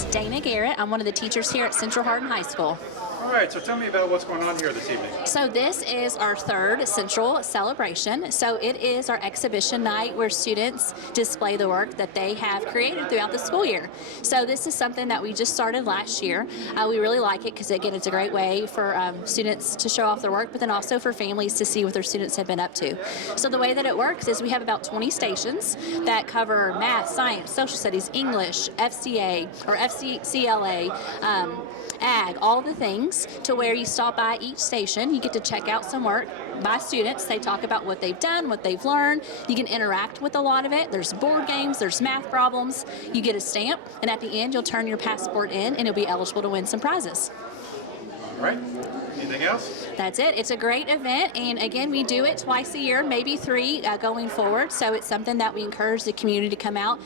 is Dana Garrett. I'm one of the teachers here at Central Hardin High School. All right, so tell me about what's going on here this evening. So this is our third Central celebration. So it is our exhibition night where students display the work that they have created throughout the school year. So this is something that we just started last year. We really like it because, again, it's a great way for students to show off their work, but then also for families to see what their students have been up to. So the way that it works is we have about 20 stations that cover math, science, social studies, English, FCA or FCCLA, ag, all the things, to where you stop by each station, you get to check out some work by students. They talk about what they've done, what they've learned. You can interact with a lot of it. There's board games, there's math problems. You get a stamp, and at the end you'll turn your passport in and you'll be eligible to win some prizes. All right. Anything else? That's it. It's a great event, and again, we do it twice a year, maybe three going forward, so it's something that we encourage the community to come out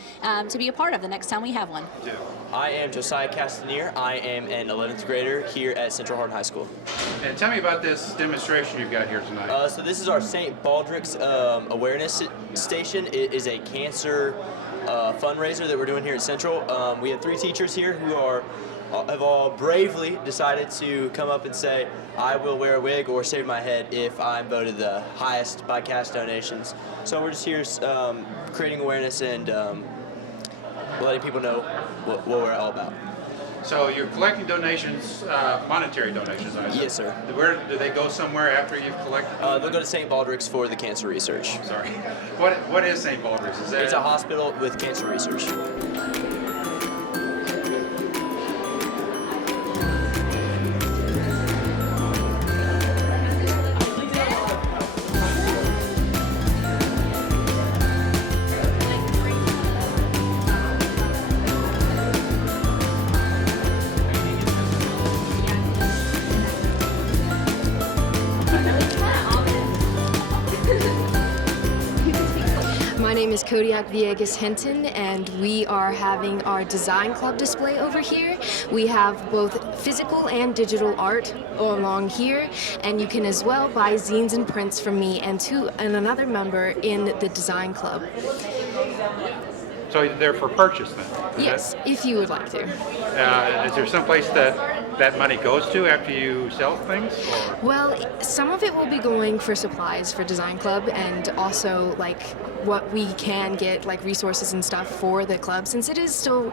to be a part of the next time we have one. Yeah. I am Josiah Castanier. I am an 11th grader here at Central Hardin High School. And tell me about this demonstration you've got here tonight. So this is our St. Baldrick's Awareness Station. It is a cancer fundraiser that we're doing here at Central. We have 3 teachers here who have all bravely decided to come up and say, I will wear a wig or shave my head if I'm voted the highest by cash donations. So we're just here creating awareness and letting people know what we're all about. So you're collecting donations, monetary donations, I assume? Yes, sir. Where do they go somewhere after you've collected them? They'll go to St. Baldrick's for the cancer research. Sorry. What is St. Baldrick's? Is that It's a hospital with cancer research. My name is Kodiak Villegas Hinton, and we are having our design club display over here. We have both physical and digital art along here, and you can as well buy zines and prints from me and another member in the design club. So they're for purchase then? Yes, if you would like to. Is there some place that money goes to after you sell things? Or? Well, some of it will be going for supplies for Design Club, and also like what we can get, like resources and stuff for the club. Since it is still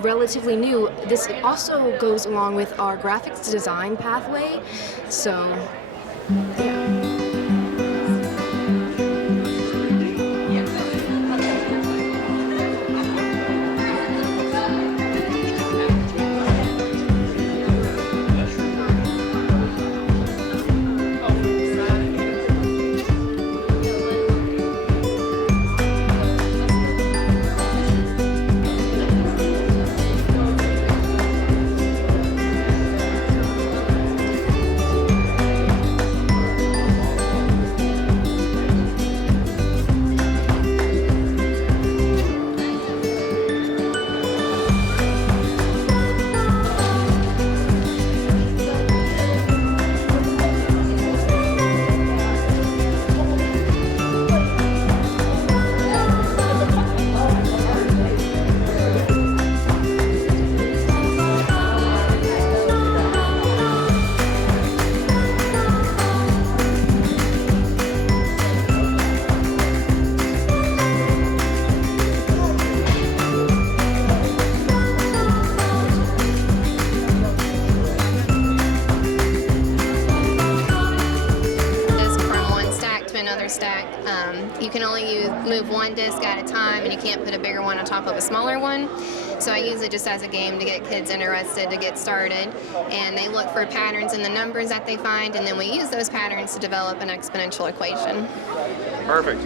relatively new, this also goes along with our graphics design pathway. So, yeah. Stack. You can only move one disc at a time, and you can't put a bigger one on top of a smaller one. So I use it just as a game to get kids interested to get started, and they look for patterns in the numbers that they find, and then we use those patterns to develop an exponential equation. Perfect.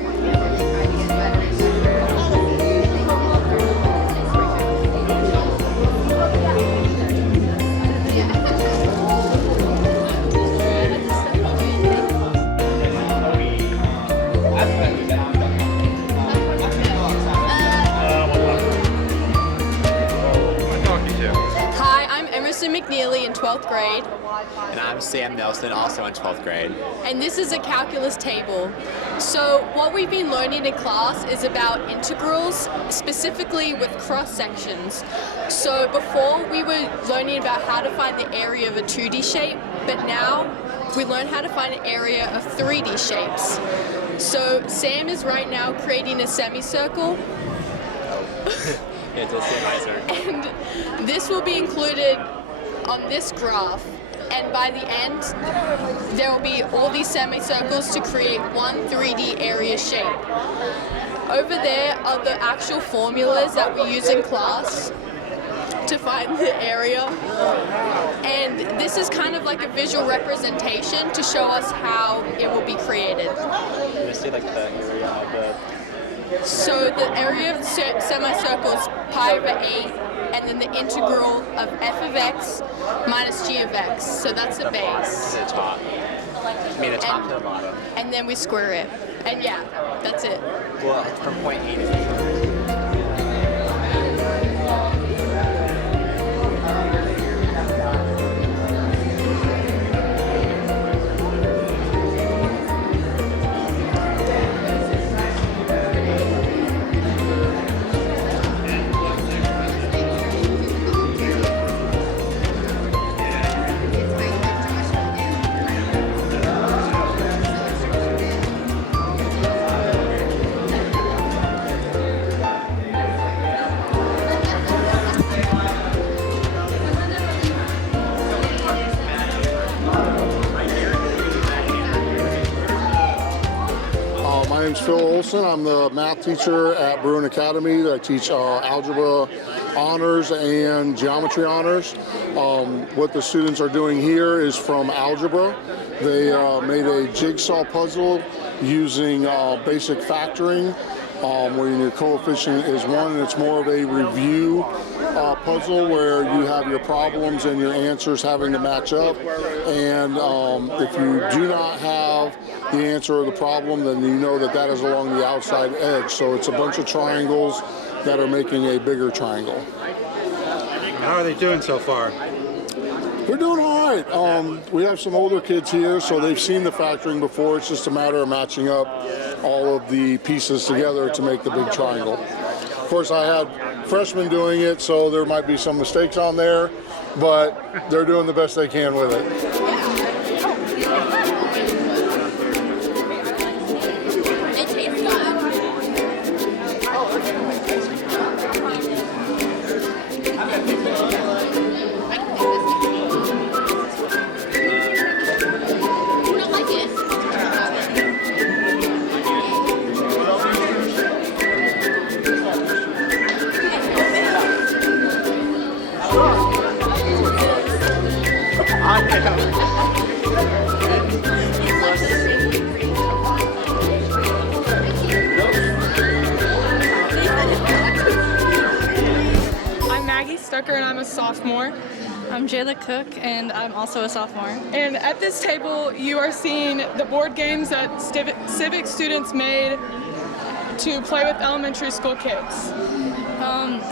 McNeely in 12th grade. And I'm Sam Nelson, also in 12th grade. And this is a calculus table. So what we've been learning in class is about integrals, specifically with cross sections. So before we were learning about how to find the area of a 2D shape, but now we learn how to find an area of 3D shapes. So Sam is right now creating a semicircle. It's a semicircle. And this will be included on this graph. And by the end, there will be all these semicircles to create one 3D area shape. Over there are the actual formulas that we use in class to find the area. And this is kind of like a visual representation to show us how it will be created. You see like the area of the... So the area of the semicircle is pi over 8, and then the integral of f of x minus g of x. So that's the base. The top. I mean the top to the bottom. And then we square it. And yeah, that's it. Well, it's from point A to B. My name's Phil Olson. I'm the math teacher at Bruin Academy. I teach algebra honors and geometry honors. What the students are doing here is from algebra. They made a jigsaw puzzle using basic factoring, where your coefficient is 1, and it's more of a review puzzle where you have your problems and your answers having to match up. And if you do not have the answer of the problem, then you know that that is along the outside edge. So it's a bunch of triangles that are making a bigger triangle. How are they doing so far? We're doing all right. We have some older kids here, so they've seen the factoring before. It's just a matter of matching up all of the pieces together to make the big triangle. Of course, I had freshmen doing it, so there might be some mistakes on there, but they're doing the best they can with it. And I'm a sophomore. I'm Jayla Cook, and I'm also a sophomore. And at this table, you are seeing the board games that civic students made to play with elementary school kids.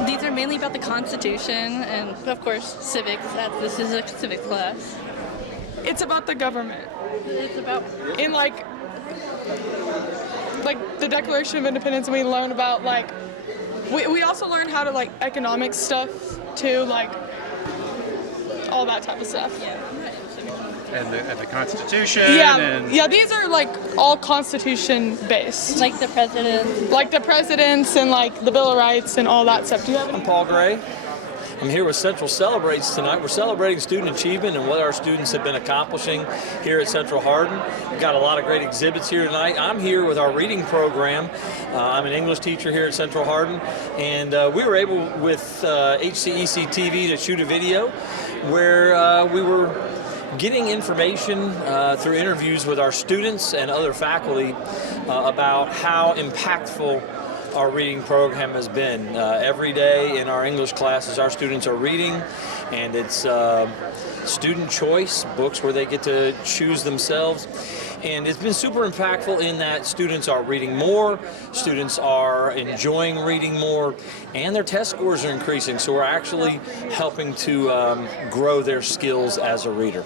These are mainly about the Constitution and, of course, civics, as this is a civics class. It's about the government. It's about... In like the Declaration of Independence, and we learn about we also learn how to economic stuff too, all that type of stuff. Yeah. And the Constitution. Yeah, these are all Constitution based. Like the president. Like the presidents and the Bill of Rights and all that stuff. Do you have any? I'm Paul Gray. I'm here with Central Celebrates tonight. We're celebrating student achievement and what our students have been accomplishing here at Central Hardin. We've got a lot of great exhibits here tonight. I'm here with our reading program. I'm an English teacher here at Central Hardin, and we were able with HCEC-TV to shoot a video where we were getting information through interviews with our students and other faculty about how impactful our reading program has been. Every day in our English classes, our students are reading, and it's student choice, books where they get to choose themselves. And it's been super impactful in that students are reading more, students are enjoying reading more, and their test scores are increasing. So we're actually helping to grow their skills as a reader.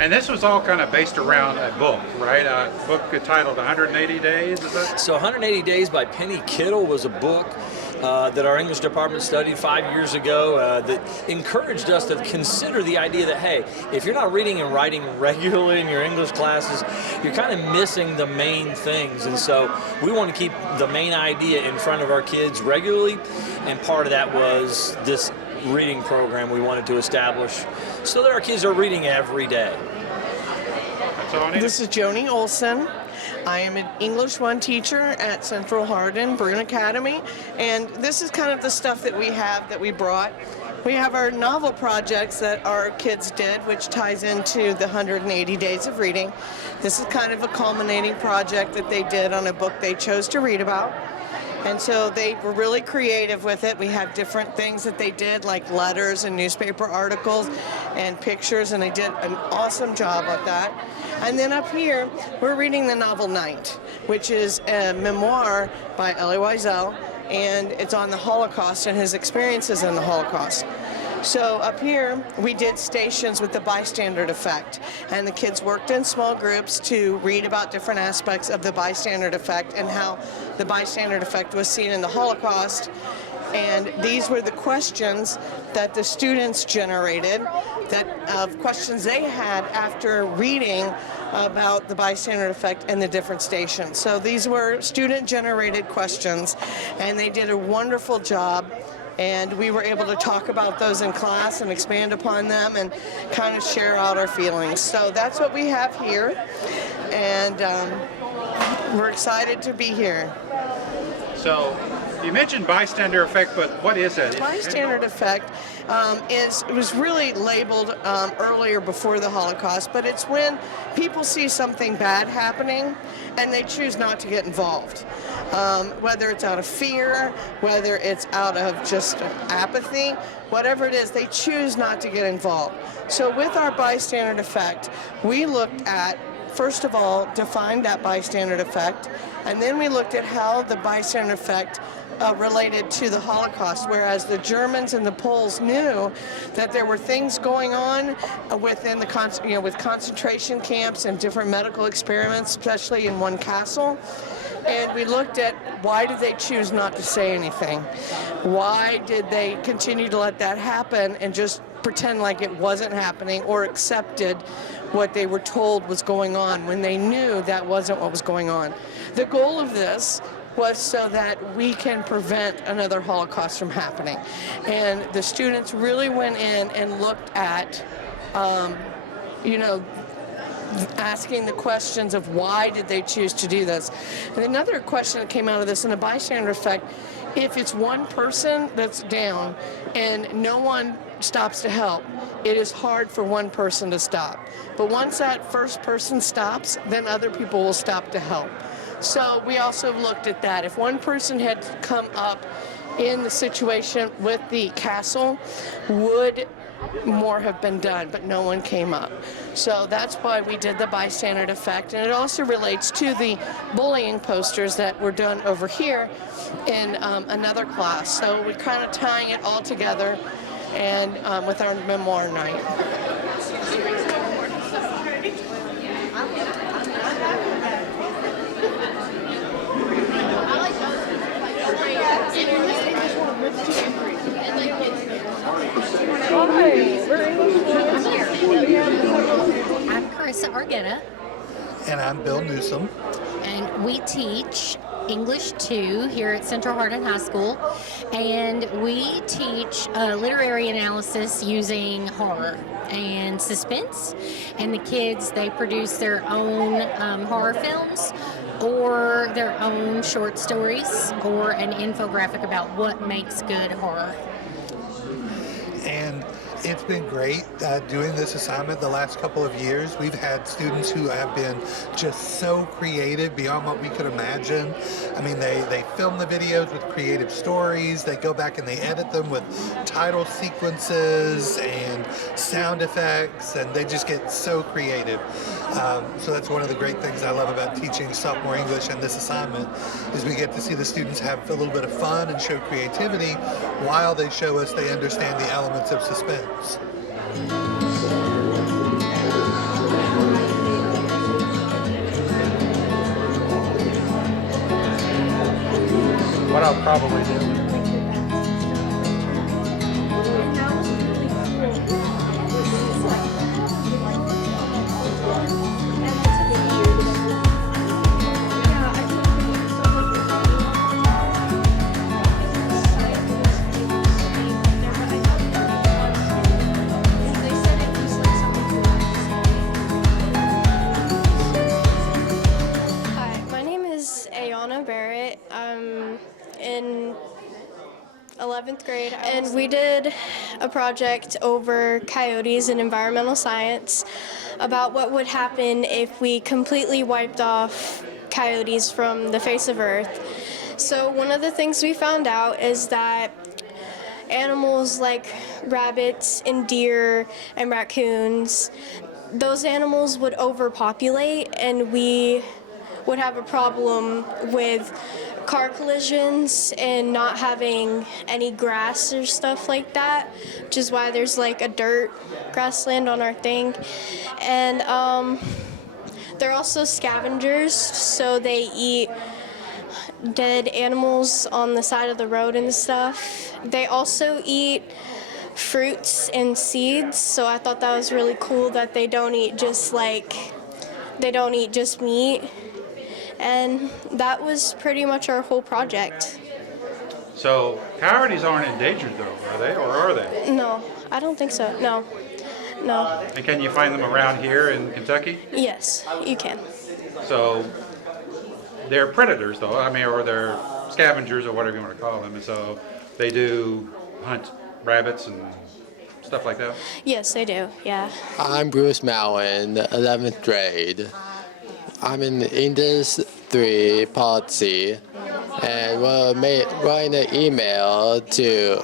And this was all kind of based around a book, right? A book titled 180 Days, is that? So 180 Days by Penny Kittle was a book that our English department studied 5 years ago that encouraged us to consider the idea that, hey, if you're not reading and writing regularly in your English classes, you're kind of missing the main things. And so we want to keep the main idea in front of our kids regularly, and part of that was this reading program we wanted to establish so that our kids are reading every day. That's all I need. This is Joni Olson. I am an English 1 teacher at Central Hardin, Bruin Academy, and this is kind of the stuff that we have that we brought. We have our novel projects that our kids did, which ties into the 180 Days of Reading. This is kind of a culminating project that they did on a book they chose to read about. And so they were really creative with it. We have different things that they did, like letters and newspaper articles and pictures, and they did an awesome job with that. And then up here, we're reading the novel Night, which is a memoir by Elie Wiesel, and it's on the Holocaust and his experiences in the Holocaust. So up here, we did stations with the bystander effect, and the kids worked in small groups to read about different aspects of the bystander effect and how the bystander effect was seen in the Holocaust. And these were the questions that the students generated, questions they had after reading about the bystander effect and the different stations. So these were student-generated questions, and they did a wonderful job. And we were able to talk about those in class and expand upon them and kind of share out our feelings. So that's what we have here, and we're excited to be here. So you mentioned bystander effect, but what is it? Bystander effect was really labeled earlier before the Holocaust, but it's when people see something bad happening and they choose not to get involved. Whether it's out of fear, whether it's out of just apathy, whatever it is, they choose not to get involved. So with our bystander effect, we looked at, first of all, defined that bystander effect, and then we looked at how the bystander effect related to the Holocaust, whereas the Germans and the Poles knew that there were things going on within the with concentration camps and different medical experiments, especially in one castle. And we looked at why did they choose not to say anything? Why did they continue to let that happen and just pretend like it wasn't happening or accepted what they were told was going on when they knew that wasn't what was going on? The goal of this was so that we can prevent another Holocaust from happening. And the students really went in and looked at, asking the questions of why did they choose to do this. And another question that came out of this in the bystander effect, if it's one person that's down and no one stops to help, it is hard for one person to stop. But once that first person stops, then other people will stop to help. So we also looked at that. If one person had come up in the situation with the castle, would more have been done, but no one came up. So that's why we did the bystander effect, and it also relates to the bullying posters that were done over here in another class. So we're kind of tying it all together and with our memoir night. I'm Carissa Argetta. And I'm Bill Newsom. And we teach English 2 here at Central Hardin High School. And we teach literary analysis using horror and suspense. And the kids, they produce their own horror films or their own short stories or an infographic about what makes good horror. And it's been great doing this assignment the last couple of years. We've had students who have been just so creative beyond what we could imagine. I mean, they film the videos with creative stories. They go back and they edit them with title sequences and sound effects, and they just get so creative. So that's one of the great things I love about teaching sophomore English and this assignment is we get to see the students have a little bit of fun and show creativity while they show us they understand the elements of suspense. I'll probably do. Hi, my name is Ayana Barrett. I'm in 11th grade, and we did a project over coyotes in environmental science about what would happen if we completely wiped off coyotes from the face of Earth. So one of the things we found out is that animals like rabbits and deer and raccoons, those animals would overpopulate, and we would have a problem with car collisions and not having any grass or stuff like that, which is why there's like a dirt grassland on our thing. And they're also scavengers, so they eat dead animals on the side of the road and stuff. They also eat fruits and seeds, so I thought that was really cool that they don't eat just meat. And that was pretty much our whole project. So coyotes aren't endangered though, are they, or are they? No, I don't think so. No. And can you find them around here in Kentucky? Yes, you can. So they're predators though, I mean, or they're scavengers or whatever you want to call them, and so they do hunt rabbits and stuff like that? Yes, they do, yeah. I'm Bruce Mowen, 11th grade. I'm in English 3 policy, and we're writing an email to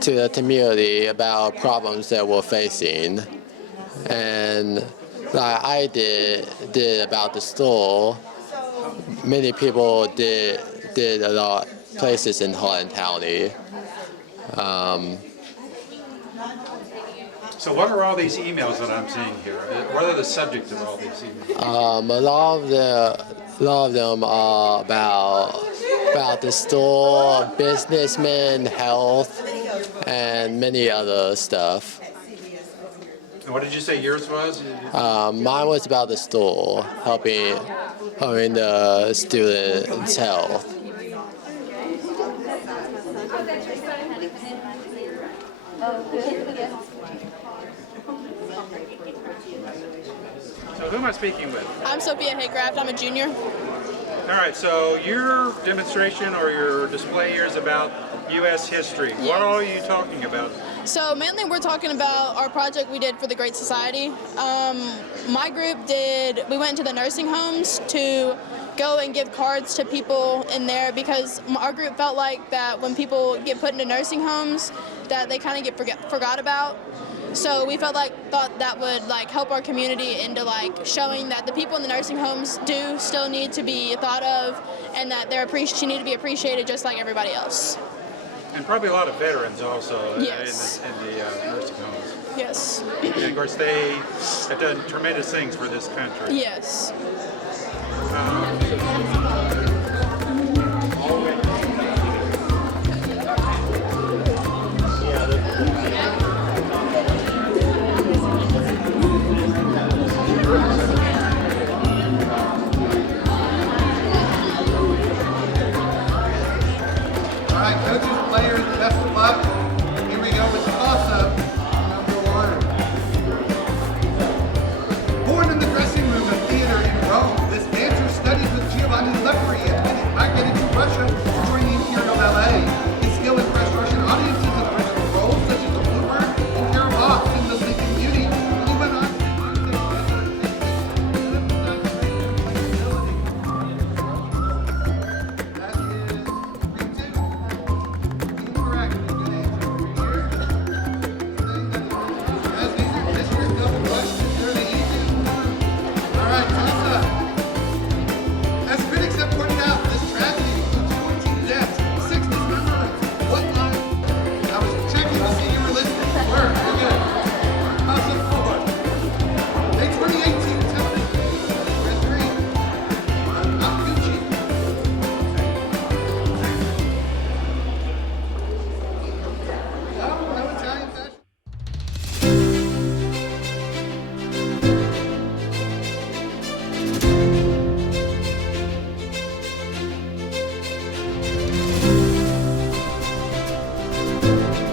the community about problems that we're facing. And like I did about the store. Many people did a lot places in Hardin County. So what are all these emails that I'm seeing here? What are the subjects of all these emails? A lot of them are about the store, businessmen, health, and many other stuff. And what did you say yours was? Mine was about the store, helping the students' health. So who am I speaking with? I'm Sophia Haycraft. I'm a junior. All right, so your demonstration or your display here is about U.S. history. Yes. What are you talking about? So mainly we're talking about our project we did for the Great Society. My group we went into the nursing homes to go and give cards to people in there, because our group felt like that when people get put into nursing homes that they kind of get forgot about. So we thought that would help our community into showing that the people in the nursing homes do still need to be thought of, and that they need to be appreciated just like everybody else. And probably a lot of veterans also Yes. in the nursing homes. Yes. And of course they have done tremendous things for this country. Yes. Alright, coaches, players, best of luck. Here we go with toss-up number 1. Born in the dressing room of theater in Rome, Thank you.